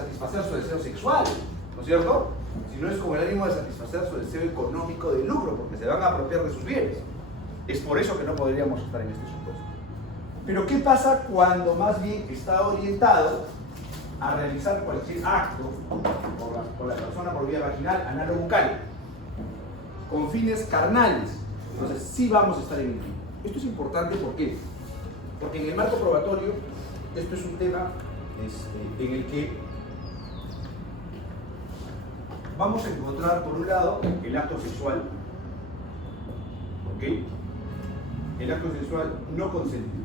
satisfacer su deseo sexual, ¿no es cierto? Sino es con el ánimo de satisfacer su deseo económico de lucro, porque se van a apropiar de sus bienes. Es por eso que no podríamos estar en este supuesto. Pero ¿qué pasa cuando más bien está orientado a realizar cualquier acto por la persona por vía vaginal, anal o bucal, con fines carnales? Entonces sí vamos a estar en el fin. Esto es importante, ¿por qué? Porque en el marco probatorio esto es un tema en el que vamos a encontrar por un lado el acto sexual, ¿ok? El acto sexual no consentido.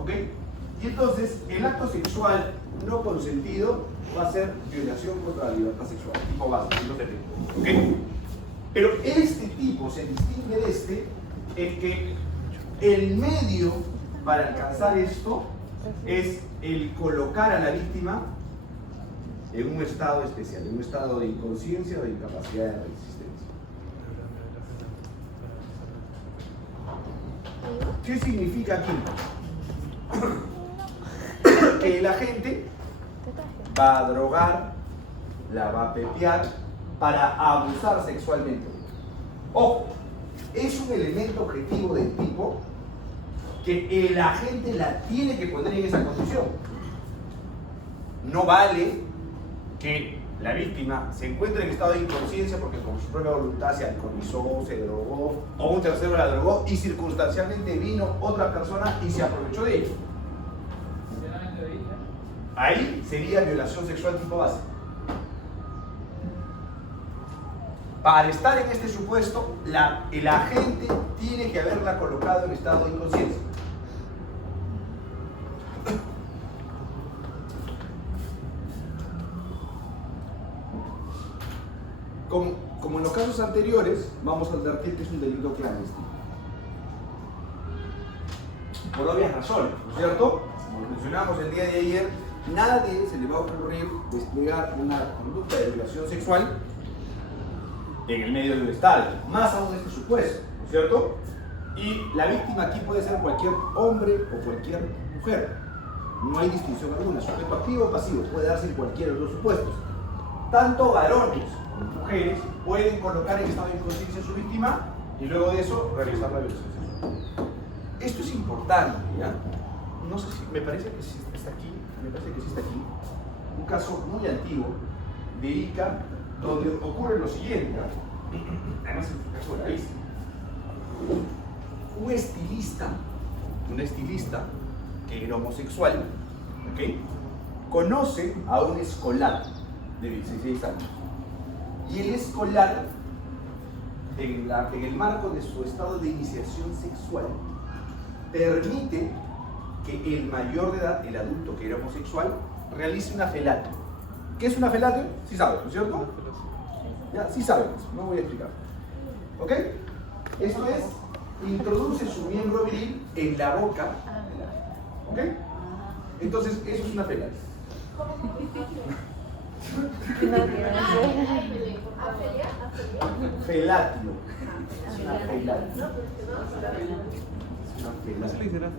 ¿Ok? Y entonces el acto sexual no consentido va a ser violación contra la libertad sexual, tipo base, ¿ok? Pero este tipo se distingue de este en que el medio para alcanzar esto es el colocar a la víctima en un estado especial, en un estado de inconsciencia o de incapacidad de resistencia. ¿Qué significa aquí? Que la gente va a drogar, la va a pepear para abusar sexualmente. Ojo, es un elemento objetivo del tipo que el agente la tiene que poner en esa condición. No vale que la víctima se encuentre en estado de inconsciencia porque con su propia voluntad se alcoholizó, se drogó, o un tercero la drogó y circunstancialmente vino otra persona y se aprovechó de ello. Ahí sería violación sexual tipo base. Para estar en este supuesto, el agente tiene que haberla colocado en estado de inconsciencia. Como en los casos anteriores, vamos a advertir que es un delito clandestino. Por obvias razones, ¿no es cierto? Como mencionamos el día de ayer, nadie se le va a ocurrir desplegar una conducta de violación sexual en el medio del estadio, más aún en este supuesto, ¿no es cierto? Y la víctima aquí puede ser cualquier hombre o cualquier mujer. No hay distinción alguna, sujeto activo o pasivo, puede darse en cualquiera de los supuestos. Tanto varones como mujeres pueden colocar en estado de inconsciencia a su víctima y luego de eso realizar la violación sexual. Esto es importante, ¿ya? No sé si, me parece que sí está aquí, un caso muy antiguo de Ica, donde ocurre lo siguiente, ¿no? Además es un caso gravísimo. Un estilista que era homosexual, ¿ok? Conoce a un escolar de 16 años. Y el escolar, en el marco de su estado de iniciación sexual, permite que el mayor de edad, el adulto que era homosexual, realice una felatio. ¿Qué es una felatio? Sí sabes, ¿no es cierto? Ya, sí sabemos, no voy a explicar. ¿Ok? Esto es, introduce su miembro viril en la boca. ¿Ok? Entonces, eso es una felatio. Felatio. Es una felatio.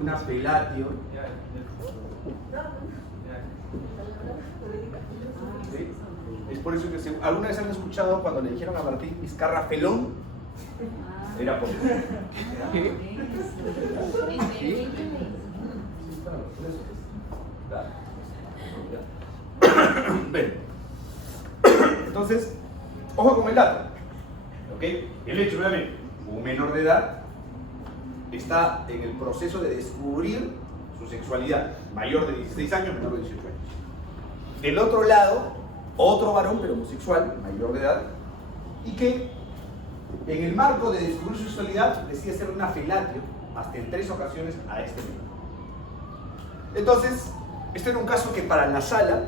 Una felatio. ¿Sí? Es por eso que alguna vez han escuchado cuando le dijeron a Martín Vizcarra felón, era por eso. Ven. Entonces, ojo con el dato. ¿Ok? El hecho, obviamente, un menor de edad está en el proceso de descubrir su sexualidad. Mayor de 16 años, menor de 18 años. Del otro lado, otro varón, pero homosexual, mayor de edad, y que en el marco de descubrir su sexualidad decide hacer una felatio hasta en 3 ocasiones a este menor. Entonces, este era un caso que para la sala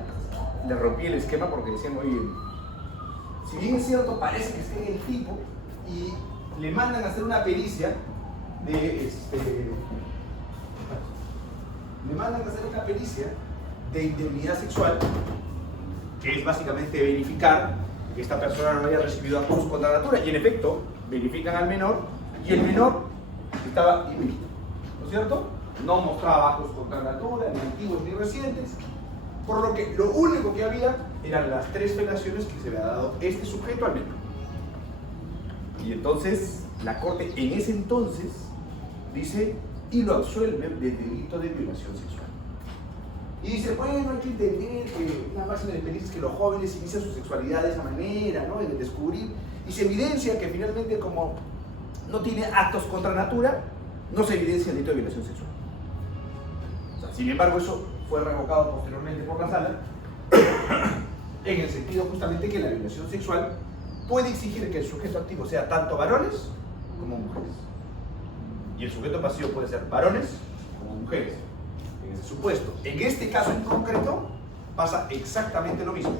le rompí el esquema porque decían, oye, si bien es cierto, parece que esté en el tipo y le mandan a hacer una pericia de indemnidad sexual, que es básicamente verificar que esta persona no haya recibido abusos contra la natura, y en efecto verifican al menor y el menor estaba invicto, ¿no es cierto? no mostraba actos contra natura, ni antiguos ni recientes, por lo que lo único que había eran las 3 felaciones que se le había dado este sujeto al menor. Y entonces la corte en ese entonces dice y lo absuelve del delito de violación sexual. Y dice, bueno, hay que entender que una máxima de experiencia es que los jóvenes inician su sexualidad de esa manera, ¿no? En el descubrir, y se evidencia que finalmente como no tiene actos contra natura, no se evidencia el delito de violación sexual. O sea, sin embargo, eso fue revocado posteriormente por la sala, en el sentido justamente que la violación sexual puede exigir que el sujeto activo sea tanto varones como mujeres. Y el sujeto pasivo puede ser varones como mujeres. En ese supuesto. En este caso en concreto, pasa exactamente lo mismo.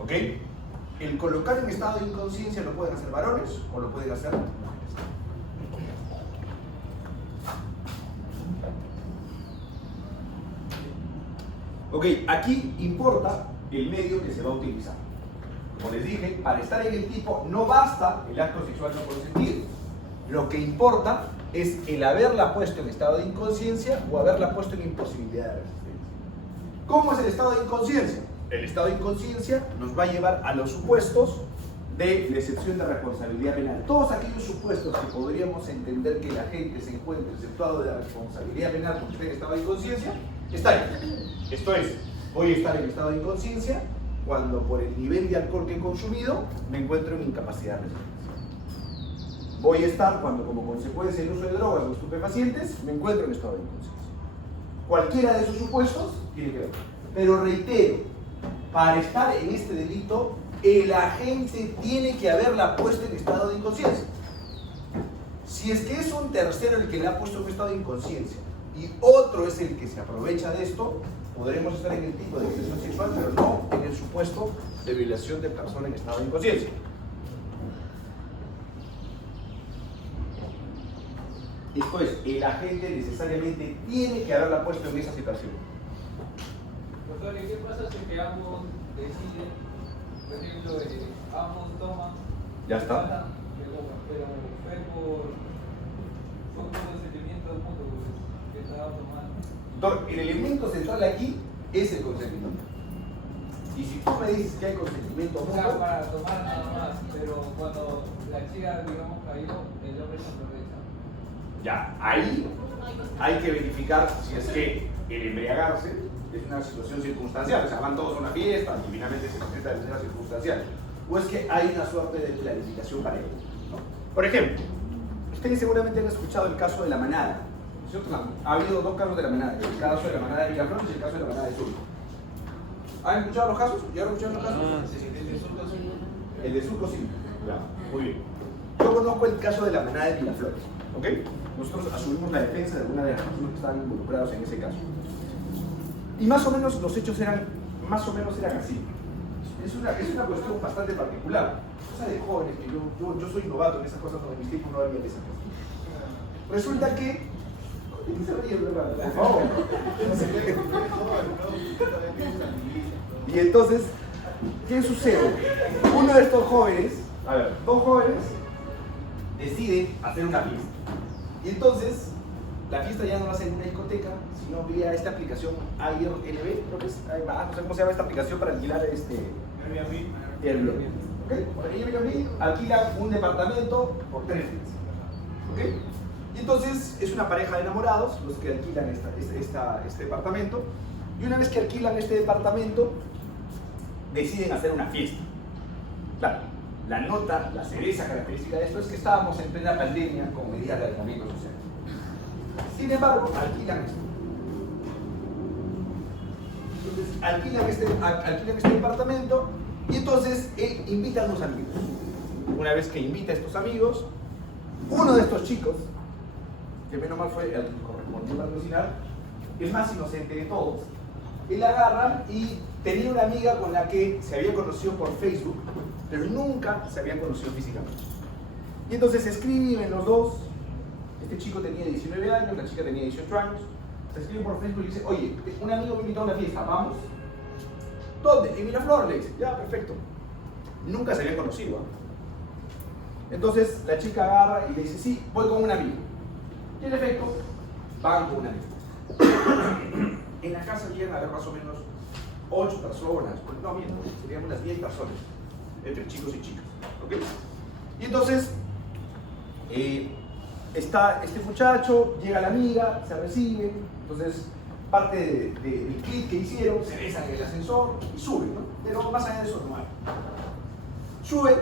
¿Ok? El colocar en estado de inconsciencia lo pueden hacer varones o lo pueden hacer mujeres. Ok, aquí importa el medio que se va a utilizar. Como les dije, para estar en el tipo no basta el acto sexual no consentido. Lo que importa es el haberla puesto en estado de inconsciencia o haberla puesto en imposibilidad de resistencia. ¿Cómo es el estado de inconsciencia? El estado de inconsciencia nos va a llevar a los supuestos de la excepción de responsabilidad penal. Todos aquellos supuestos que podríamos entender que la gente se encuentre exceptuado de la responsabilidad penal porque está en estado de inconsciencia, está ahí. Esto es, voy a estar en estado de inconsciencia cuando por el nivel de alcohol que he consumido me encuentro en incapacidad de resistencia. Voy a estar cuando como consecuencia del uso de drogas o estupefacientes me encuentro en estado de inconsciencia. Cualquiera de esos supuestos tiene que ver. Pero reitero, para estar en este delito, el agente tiene que haberla puesto en estado de inconsciencia. Si es que es un tercero el que la ha puesto en estado de inconsciencia y otro es el que se aprovecha de esto, podremos estar en el tipo de violación sexual, pero no en el supuesto de violación de persona en estado de inconsciencia. Esto es, el agente necesariamente tiene que haberla puesto en esa situación. Doctor, ¿y qué pasa si que ambos deciden, por ejemplo, ambos toman? Ya está. Pero fue por el sentimiento del mundo que estaba tomando. Doctor, el elemento central aquí es el consentimiento. Y si tú me dices que hay consentimiento mutuo, o sea, para tomar nada más, pero cuando la chica, digamos, cayó, el hombre se aprovecha. ya, ahí hay que verificar si es que el embriagarse es una situación circunstancial, o sea, van todos a una fiesta y finalmente se presenta de manera circunstancial, o es que hay una suerte de planificación para ello, ¿no? Por ejemplo, ustedes seguramente han escuchado el caso de la manada, ¿cierto? Ha habido 2 casos de la manada, el caso de la manada de Miraflores y el caso de la manada de Surco. ¿Han escuchado los casos? ¿Ya han escuchado los casos? Sí, el de Surco sí. El de Surco sí. Ya, muy bien. Yo conozco el caso de la manada de Miraflores, ¿ok? Nosotros asumimos la defensa de alguna de las personas que estaban involucradas en ese caso. Y más o menos los hechos eran así. Es una cuestión bastante particular. Cosa de jóvenes, que yo soy novato en esas cosas, donde en mis tiempos no había de esas cosas. Resulta que... ¿Qué se ríe, verdad? Por favor. Y entonces, ¿qué sucede? Uno de estos jóvenes, 2 jóvenes, deciden hacer una fiesta. Y entonces, la fiesta ya no la hacen en una discoteca, sino vía esta aplicación Airbnb, creo que es, no sé cómo se llama esta aplicación para alquilar Airbnb. ¿Okay? Por Airbnb alquilan un departamento por 3 días. ¿Okay? Y entonces es una pareja de enamorados los que alquilan este departamento. Y una vez que alquilan este departamento, deciden hacer una fiesta. Claro, la nota, la cereza característica de esto es que estábamos en plena pandemia con medidas de aislamiento social. Sin embargo, alquilan esto. Entonces, alquilan este departamento y entonces él invita a unos amigos. Una vez que invita a estos amigos, uno de estos chicos, que menos mal fue el que correspondió patrocinar, el más inocente de todos, él agarra y tenía una amiga con la que se había conocido por Facebook, pero nunca se habían conocido físicamente. Y entonces se escriben los dos. Este chico tenía 19 años, la chica tenía 18 años. Se escriben por Facebook y dice, oye, un amigo me invitó a una fiesta, ¿vamos? ¿Dónde? En Miraflores, le dice. Ya, perfecto. Nunca se habían conocido, ¿eh? Entonces la chica agarra y le dice, sí, voy con un amigo. Y en efecto, van con una amiga. En la casa llegan a haber más o menos 8 personas, no miento, serían unas 10 personas, entre chicos y chicas. ¿Ok? Y entonces, está este muchacho, llega la amiga, se reciben, entonces parte del clip que hicieron, se besan en el ascensor y suben, ¿no? Pero más allá de eso no hay. Sube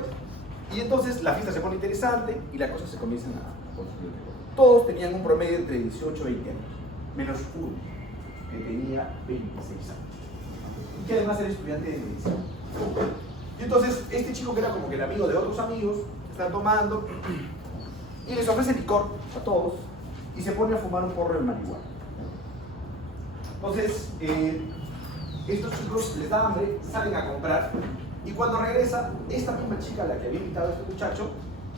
y entonces la fiesta se pone interesante y las cosas se comienzan a construir. Todos tenían un promedio entre 18 y 20 años, menos uno, que tenía 26 años. Y que además era estudiante de medicina. Y entonces este chico, que era como que el amigo de otros amigos, está tomando y les ofrece licor a todos y se pone a fumar un porro de marihuana. Entonces, estos chicos les da hambre, salen a comprar y cuando regresa, esta misma chica a la que había invitado a este muchacho,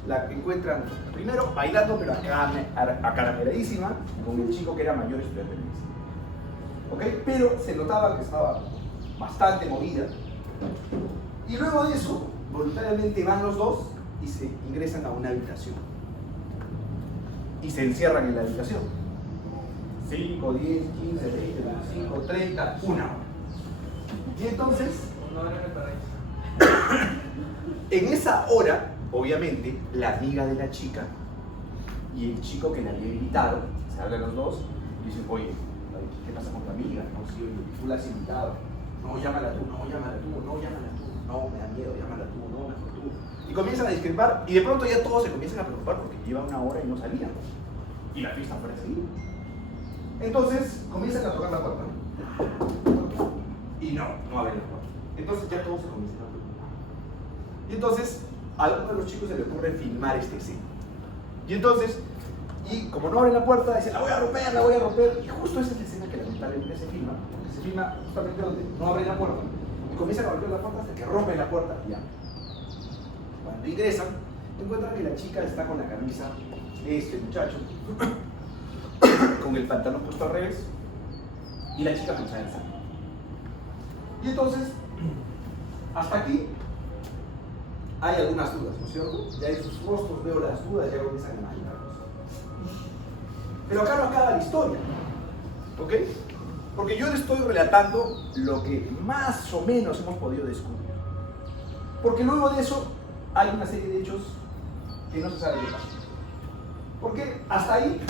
la encuentran primero bailando, pero acarameladísima con el chico que era mayor estudiante de medicina. ¿Ok? Pero se notaba que estaba bastante movida. Y luego de eso, voluntariamente van los dos y se ingresan a una habitación. Y se encierran en la habitación. 5, 10, 15, 20, 25, 30, una hora. Y entonces, en esa hora, obviamente, la amiga de la chica y el chico que la había invitado, se hablan los dos y dicen, oye, ¿qué pasa con tu amiga? No, sí, oye, tú la has invitado. No, llámala tú, no, llámala tú, no, llámala tú. No, me da miedo, llámala tú, no, mejor tú. Y comienzan a discrepar y de pronto ya todos se comienzan a preocupar porque lleva una hora y no salían. Y la fiesta fuera seguir. Entonces comienzan a tocar la puerta. Y no abren la puerta. Entonces ya todos se comienzan a preocupar. Y entonces a uno de los chicos se le ocurre filmar esta escena. Y entonces, como no abren la puerta, dicen, la voy a romper, la voy a romper. Y justo esa es la escena que lamentablemente se filma. Porque se filma justamente donde no abren la puerta. Y comienzan a golpear la puerta hasta que rompen la puerta y ya. Cuando ingresan, encuentran que la chica está con la camisa de este muchacho, con el pantalón puesto al revés, y la chica manchada en sangre. Y entonces, hasta aquí hay algunas dudas, ¿no es cierto? Ya en sus rostros veo las dudas, ya comienzan a imaginar cosas. Pero acá no acaba la historia, ¿ok? Porque yo les estoy relatando lo que más o menos hemos podido descubrir. Porque luego de eso hay una serie de hechos que no se sabe qué pasa. Porque hasta ahí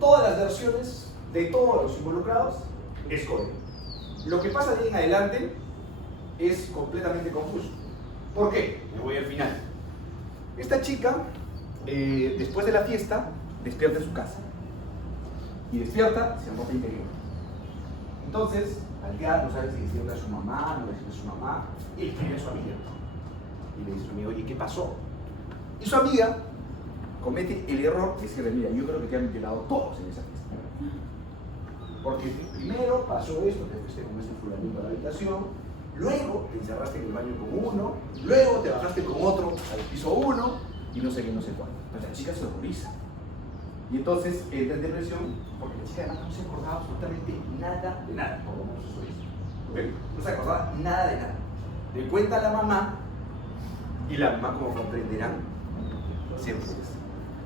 todas las versiones de todos los involucrados es correcto. Lo que pasa de ahí en adelante es completamente confuso. ¿Por qué? Me voy al final. Esta chica, después de la fiesta, despierta en su casa. Y despierta sin ropa interior. Entonces, al día no sabe si decirle a su mamá, no decirle a su mamá, y le escribe a su amiga. Y le dice a su amiga, oye, ¿qué pasó? Y su amiga comete el error de decirle, mira, yo creo que te han violado todos en esa fiesta. Porque primero pasó esto, te fuiste con este fulanito a la habitación, luego te encerraste en el baño con uno, luego te bajaste con otro al piso 1 y no sé qué, no sé cuánto. Pues la chica se horroriza. Y entonces entra en depresión porque la chica además no se acordaba absolutamente nada de nada, por lo menos eso es. ¿Okay? No se acordaba nada de nada. Le cuenta a la mamá y la mamá, como comprenderán, siempre es.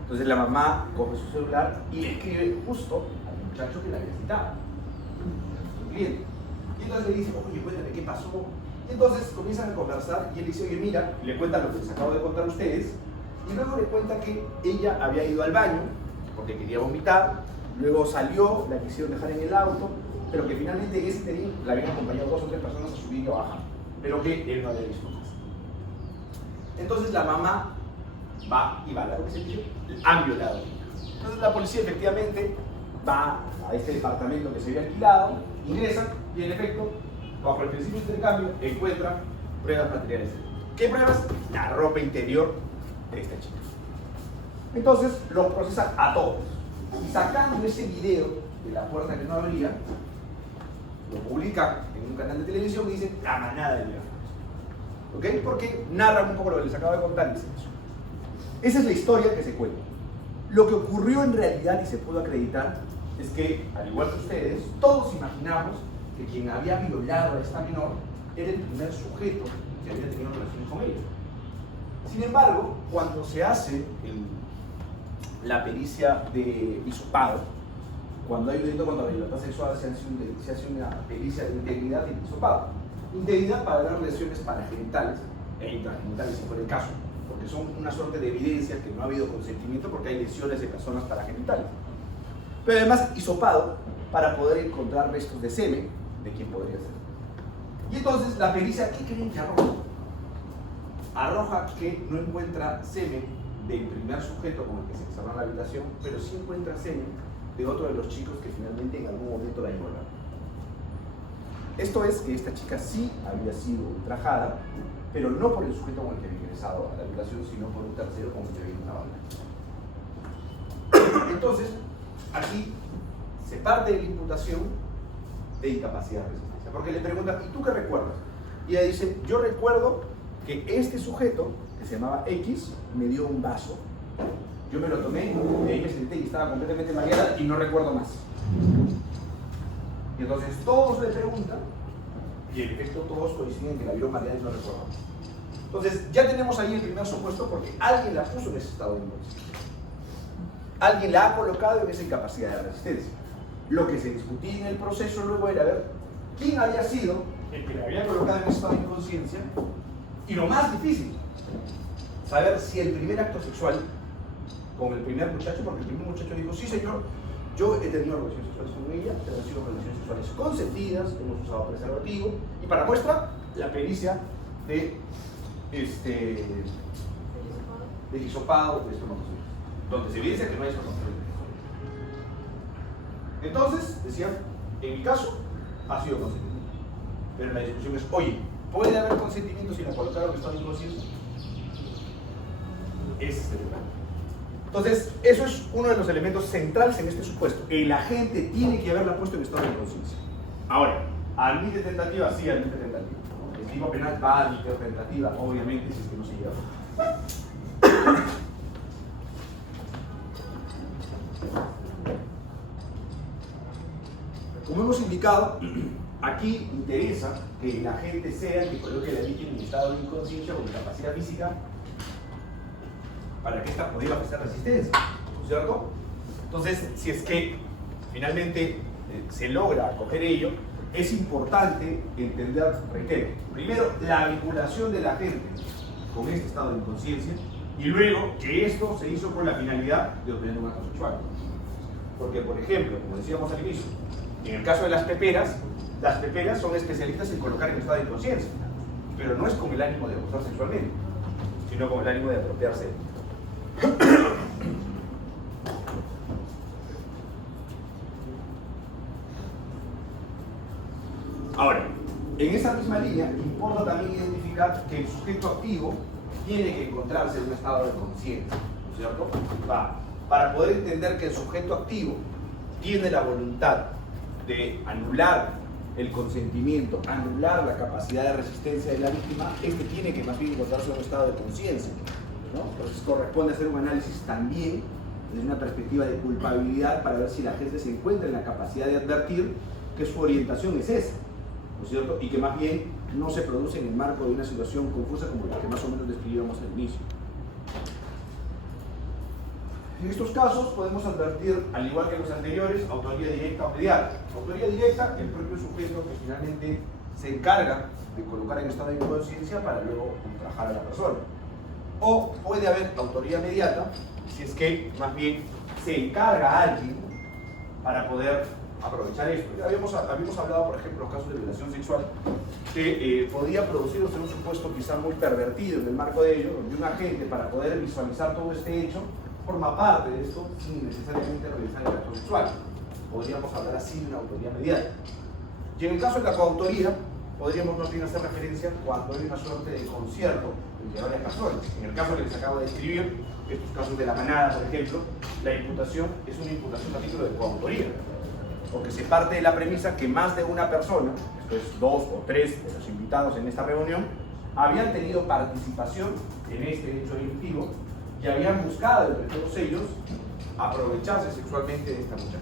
Entonces la mamá coge su celular y le escribe justo al muchacho que la había citado, su cliente. Y entonces le dice, oye, cuéntame qué pasó. Y entonces comienzan a conversar y él dice, oye, mira, y le cuenta lo que les acabo de contar a ustedes. Y luego le cuenta que ella había ido al baño porque quería vomitar, luego salió, la quisieron dejar en el auto, pero que finalmente en ese interín la habían acompañado 2 o 3 personas a subir y a bajar, pero que él no había visto más. Entonces la mamá va y va a lo que se dice, han violado. Entonces la policía efectivamente va a este departamento que se había alquilado, ingresan y en efecto, bajo el principio de intercambio, encuentran pruebas materiales. ¿Qué pruebas? La ropa interior de esta chica. Entonces los procesan a todos. Y sacando ese video de la puerta que no abría, lo publican en un canal de televisión y dicen la manada de violadores. ¿Ok? Porque narran un poco lo que les acabo de contar y dicen eso. Esa es la historia que se cuenta. Lo que ocurrió en realidad y se pudo acreditar es que, al igual que ustedes, todos imaginamos que quien había violado a esta menor era el primer sujeto que había tenido relaciones con ella. Sin embargo, cuando se hace la pericia de hisopado, cuando hay un delito contra la libertad sexual se hace una pericia de integridad y de hisopado. Integridad para ver lesiones paragenitales e intragenitales, si fuera el caso, porque son una suerte de evidencia que no ha habido consentimiento porque hay lesiones de las zonas paragenitales. Pero además hisopado para poder encontrar restos de semen de quién podría ser. Y entonces la pericia, ¿qué creen que arroja? Arroja que no encuentra semen del primer sujeto con el que se encerró en la habitación, pero sí encuentra semen de otro de los chicos que finalmente en algún momento la violaron. Esto es que esta chica sí había sido ultrajada, pero no por el sujeto con el que había ingresado a la violación, sino por un tercero con el que había una bala. Entonces, aquí se parte de la imputación de incapacidad de resistencia, porque le preguntan, ¿y tú qué recuerdas? Y ella dice, yo recuerdo que este sujeto, que se llamaba X, me dio un vaso, yo me lo tomé, de ahí me senté y estaba completamente mareada y no recuerdo más. Y entonces todos le preguntan, y en efecto todos coinciden en que la vieron mareada y no recuerdan. Entonces ya tenemos ahí el primer supuesto porque alguien la puso en ese estado de inconsciencia. Alguien la ha colocado en esa incapacidad de resistencia. Lo que se discutía en el proceso luego era ver quién había sido el que la había colocado en ese estado de inconsciencia, y lo más difícil, saber si el primer acto sexual con el primer muchacho, porque el primer muchacho dijo, sí señor, yo he tenido relaciones sexuales con ella, pero han sido relaciones sexuales consentidas, hemos usado preservativo, y para muestra, la pericia de del hisopado de espermatozoides, donde se evidencia que no hay espermatozoides. Entonces, decían, en mi caso, ha sido consentimiento. Pero la discusión es, oye, ¿puede haber consentimiento si la colocaron en estado inconsciente? Ese es el tema. Entonces, eso es uno de los elementos centrales en este supuesto. El agente tiene que haberla puesto en estado de inconsciencia. Ahora, ¿admite tentativa? Sí, admite tentativa. El tipo penal va a admitir tentativa, obviamente, si es que no se lleva. Como hemos indicado, aquí interesa que el agente sea el que coloque la víctima en estado de inconsciencia con capacidad física para que ésta pudiera ofrecer resistencia, ¿cierto? Entonces, si es que finalmente se logra acoger ello, es importante entender, reitero, primero la vinculación del agente con este estado de inconsciencia y luego que esto se hizo con la finalidad de obtener un acto sexual. Porque, por ejemplo, como decíamos al inicio, en el caso de las peperas son especialistas en colocar en estado de inconsciencia, pero no es con el ánimo de gozar sexualmente, sino con el ánimo de apropiarse. Ahora, en esa misma línea, importa también identificar que el sujeto activo tiene que encontrarse en un estado de conciencia, ¿no es cierto? Para poder entender que el sujeto activo tiene la voluntad de anular el consentimiento, anular la capacidad de resistencia de la víctima, este tiene que más bien encontrarse en un estado de conciencia, ¿no? Entonces corresponde hacer un análisis también desde una perspectiva de culpabilidad para ver si la gente se encuentra en la capacidad de advertir que su orientación es esa, ¿no es cierto? Y que más bien no se produce en el marco de una situación confusa como la que más o menos describíamos al inicio. En estos casos podemos advertir, al igual que en los anteriores, autoría directa o mediata. Autoría directa, el propio sujeto que finalmente se encarga de colocar en estado de inconsciencia para luego ultrajar a la persona. O puede haber autoría mediata, si es que más bien se encarga a alguien para poder aprovechar esto. Habíamos hablado, por ejemplo, en los casos de violación sexual, que podía producirse un supuesto quizá muy pervertido en el marco de ello, donde un agente, para poder visualizar todo este hecho, forma parte de esto sin necesariamente realizar el acto sexual. Podríamos hablar así de una autoría mediata. Y en el caso de la coautoría, podríamos más bien hacer referencia cuando hay una suerte de concierto entre varias personas. En el caso que les acabo de describir, estos casos de la manada, por ejemplo, la imputación es una imputación a título de coautoría, porque se parte de la premisa que más de una persona, esto es 2 o 3 de los invitados en esta reunión, habían tenido participación en este hecho delictivo y habían buscado entre todos ellos aprovecharse sexualmente de esta muchacha.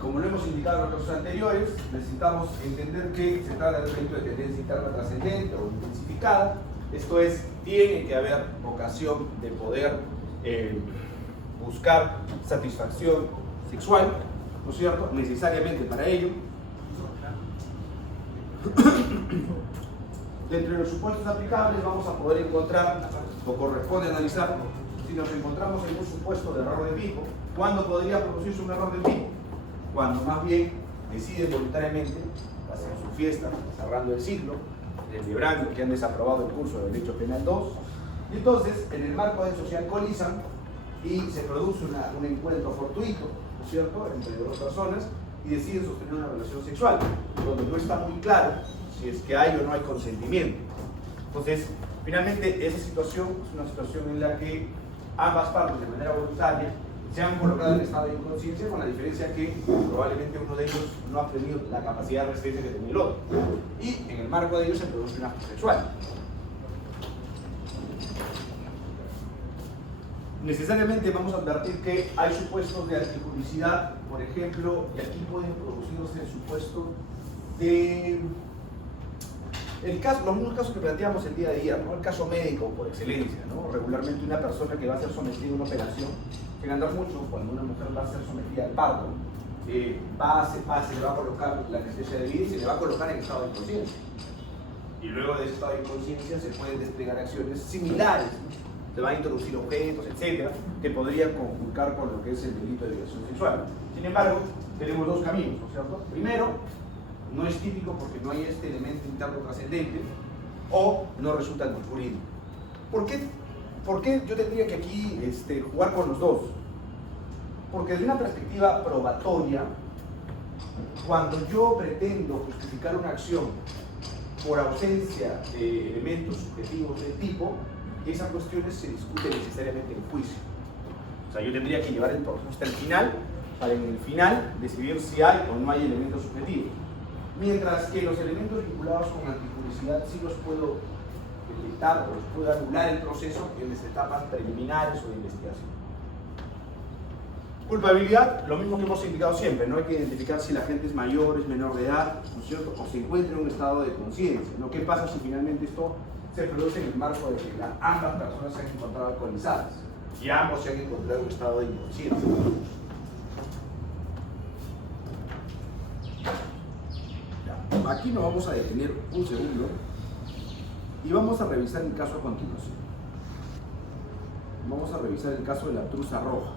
Como lo hemos indicado en los casos anteriores, necesitamos entender que se trata de un delito de tendencia interna trascendente o intensificada. Esto es, tiene que haber vocación de poder buscar satisfacción sexual, ¿no es cierto? Necesariamente para ello. Dentro de los supuestos aplicables vamos a poder encontrar, o corresponde analizar, si nos encontramos en un supuesto de error de tipo, ¿cuándo podría producirse un error de tipo? Cuando más bien deciden voluntariamente hacer su fiesta, cerrando el ciclo, celebrando que han desaprobado el curso de Derecho Penal 2, y entonces en el marco de eso se alcoholizan y se produce un encuentro fortuito, ¿no es cierto?, entre dos personas y deciden sostener una relación sexual, donde no está muy claro si es que hay o no hay consentimiento. Entonces, finalmente, esa situación es una situación en la que ambas partes, de manera voluntaria, se han colocado en estado de inconsciencia, con la diferencia que probablemente uno de ellos no ha tenido la capacidad de resistencia que tenía el otro. Y en el marco de ellos se produce un acto sexual. Necesariamente vamos a advertir que hay supuestos de antipublicidad, por ejemplo, y aquí pueden producirse el supuesto de los mismos casos que planteamos el día de ayer, ¿no? El caso médico por excelencia, ¿no? Regularmente una persona que va a ser sometida a una operación, sin andar mucho, cuando una mujer va a ser sometida al parto, se le va a colocar la anestesia de vida y se le va a colocar en estado de inconsciencia. Y luego de ese estado de inconsciencia se pueden desplegar acciones similares, ¿no? Se van a introducir objetos, etcétera, que podrían conjuntar con lo que es el delito de violación sexual. Sin embargo, tenemos dos caminos, ¿no es cierto? Primero, no es típico porque no hay este elemento interno trascendente, o no resulta jurídico. ¿Por qué yo tendría que aquí jugar con los dos? Porque desde una perspectiva probatoria, cuando yo pretendo justificar una acción por ausencia de elementos subjetivos del tipo, esas cuestiones se discuten necesariamente en juicio. O sea, yo tendría que llevar el proceso hasta el final, para en el final decidir si hay o no hay elementos subjetivos. Mientras que los elementos vinculados con antipublicidad sí los puedo detectar o los puedo anular el proceso en las etapas preliminares o de investigación. Culpabilidad, lo mismo que hemos indicado siempre, no hay que identificar si la gente es mayor, es menor de edad, ¿no es cierto?, o se encuentra en un estado de conciencia, ¿no? ¿Qué pasa si finalmente esto se produce en el marco de que ambas personas se han encontrado alcoholizadas y ambos se han encontrado en un estado de inconsciencia? Aquí nos vamos a detener un segundo y vamos a revisar el caso a continuación. Vamos a revisar el caso de la truza roja.